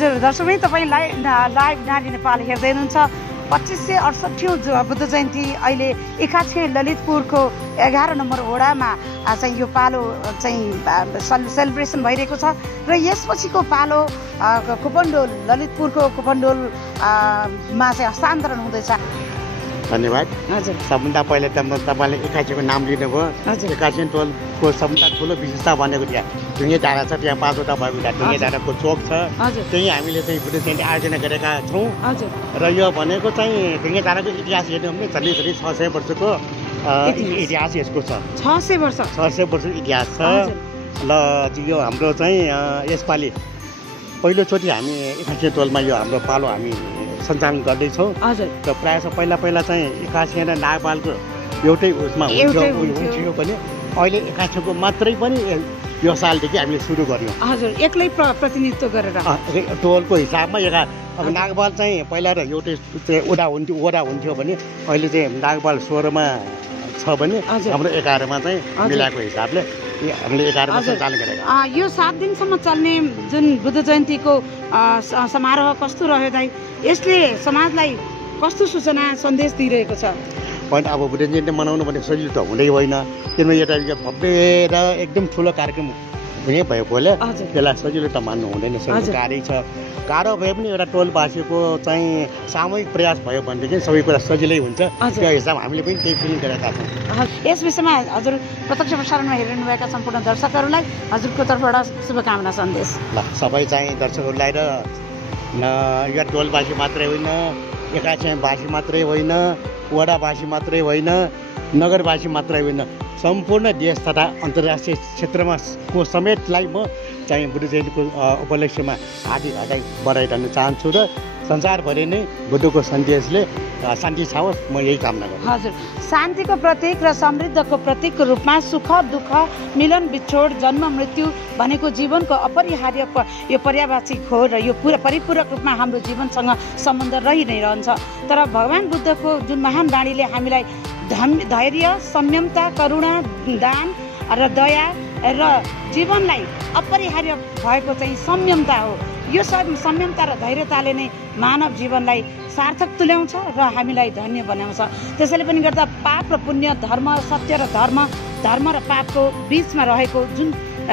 हजुर दर्शकले तपाईँ लाइभ नारी नेपाल हेर्दै हुनुहुन्छ। 2568 बुद्ध जयन्ती अहिले एकाछे ललितपुरको 11 नम्बर वडामा चाहिँ यो पालो चाहिँ सेलिब्रेसन भइरहेको छ र यसपछिको पालो कुपन्डोल ललितपुरको कुपन्डोलमा चाहिँ हस्तान्तरण हुँदैछ। धन्यवाद। हजुर सबभन्दा पहिले त तपाईँले एकाछीको नाम लिनुभयो। एकाछी टोलको सबभन्दा ठुलो विशेषता भनेको त्यहाँ ढुङ्गे डाँडा छ, त्यहाँ 5वटा भएको ढुङ्गे डाँडाको चोक छ, त्यही हामीले चाहिँ बुद्ध जयन्ती आयोजना गरेका छौँ। र यो भनेको चाहिँ ढुङ्गे डाँडाको इतिहास हेर्नु भने झन्डै 600 वर्षको इतिहास यसको छ। 600 वर्षको इतिहास छ। ल यो हाम्रो चाहिँ यसपालि पहिलोचोटि हामी एकाछी टोलमा यो हाम्रो पालो हामी सञ्चालन गर्दैछौँ। र प्रायः पहिला चाहिँ एकाछी र नागपालको एउटै उसमा हुन्थ्यो भने अहिले एकाछीको मात्रै पनि यो सालदेखि हामीले सुरु गर्यौँ। हजुर एक्लै प्रतिनिधित्व गरेर टोलको हिसाबमा अब नागपाल चाहिँ पहिला र एउटै वडा हुन्थ्यो भने अहिले चाहिँ नागपाल 16मा छ भने हाम्रो 11मा चाहिँ मिलाएको हिसाबले हामीले 11मा सञ्चालन गरेका। यो 7 दिनसम्म चल्ने जुन बुद्ध जयन्तीको समारोह कस्तो रह्यो दाइ? यसले समाजलाई कस्तो सूचना सन्देश दिइरहेको छ? होइन अब बुद्ध जयन्ती मनाउनु भने सजिलो त हुँदै होइन, किनभने एउटा भव्य र एकदम ठुलो कार्यक्रम हुने भएकोले त्यसलाई सजिलो त मान्नु हुँदैन, गाह्रै छ। गाह्रो भए पनि एउटा टोलवासीको चाहिँ सामूहिक प्रयास भयो भनेदेखि सबै कुरा सजिलै हुन्छ। त्यो हिसाब हामीले पनि त्यही फिल गरेका छौँ। यस विषयमा हजुर प्रत्यक्ष प्रसारणमा हेरिनुभएका सम्पूर्ण दर्शकहरूलाई हजुरको तर्फबाट शुभकामना सन्देश। ल सबै चाहिँ दर्शकहरूलाई र यो टोलवासी मात्रै होइन, एकाछीवासी मात्रै होइन, वडावासी मात्रै होइन, नगरवासी मात्रै होइन, सम्पूर्ण देश तथा अन्तर्राष्ट्रिय क्षेत्रमा को समेतलाई म चाहिँ बुद्ध जयन्तीको उपलक्ष्यमा हार्दिक बधाई दिन चाहन्छु र संसारभरि नै बुद्धको सन्देशले शान्ति छाओस्, म यही कामना गर्छु। हजुर शान्तिको प्रतीक र समृद्धको प्रतीकको रूपमा सुख दुःख मिलन बिछोड जन्म मृत्यु भनेको जीवनको अपरिहार्य यो पर्यावाची हो र यो परिपूरक रूपमा हाम्रो जीवनसँग सम्बन्ध रहि नै रहन्छ। तर भगवान बुद्धको जुन महान बाणीले हामीलाई धैर्य संयमता करुणा दान र दया र जीवनलाई अपरिहार्य भएको चाहिँ संयमता हो। यो संयमता र धैर्यताले नै मानव जीवनलाई सार्थक तुल्याउँछ र हामीलाई धन्य बनाउँछ। त्यसैले पनि गर्दा पाप र पुण्य, धर्म सत्य र धर्म र पापको बिचमा रहेको जुन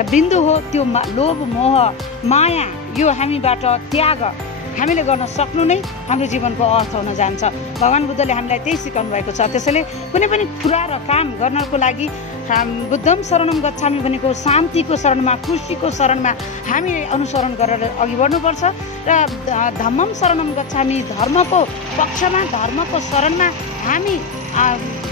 बिन्दु हो त्यो लोभ मोह माया यो हामीबाट त्याग हामीले गर्न सक्नु नै हाम्रो जीवनको अर्थ हुन जान्छ। भगवान बुद्धले हामीलाई त्यही सिकाउनु भएको छ। त्यसैले कुनै पनि कुरा र काम गर्नको लागि बुद्धम शरणम गच्छामि भनेको शान्तिको शरणमा खुसीको शरणमा हामी अनुसरण गरेर अघि बढ्नुपर्छ र धम्मम शरणम गच्छामि धर्मको पक्षमा धर्मको शरणमा हामी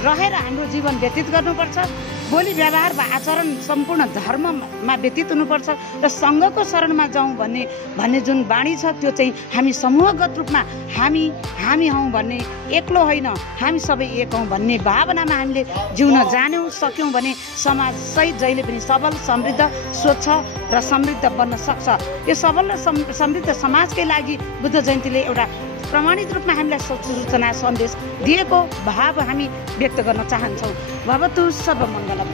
रहेर हाम्रो जीवन व्यतीत गर्नुपर्छ। बोली व्यवहार वा आचरण सम्पूर्ण धर्ममा व्यतीत हुनुपर्छ र सङ्घको शरणमा जाउँ भन्ने जुन बाणी छ त्यो चाहिँ हामी समूहगत रूपमा हामी हौँ भन्ने, एक्लो होइन हामी सबै एक हौँ भन्ने भावनामा हामीले जिउन जान्यौँ सक्यौँ भने समाज सहित जहिले पनि सबल समृद्ध स्वच्छ र समृद्ध बन्न सक्छ। यो सबल र समृद्ध समाजकै लागि बुद्ध जयन्तीले एउटा प्रमाणित रूपमा हामीलाई सूचना सन्देश दिएको भाव हामी व्यक्त गर्न चाहन्छौँ। भवतु सर्वमङ्गलम।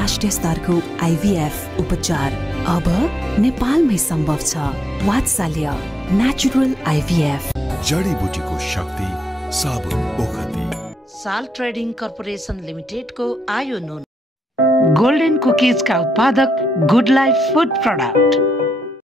राष्ट्रिय स्तरको IVF उपचार अब नेपालमै सम्भव छ। वात्सल्य नेचुरल IVF, जडीबुटीको शक्ति, साबुन ओखती। साल ट्रेडिङ कर्पोरेसन लिमिटेडको आयो नुन। गोल्डन कुकिजका उत्पादक गुड लाइफ फूड प्रोडक्ट।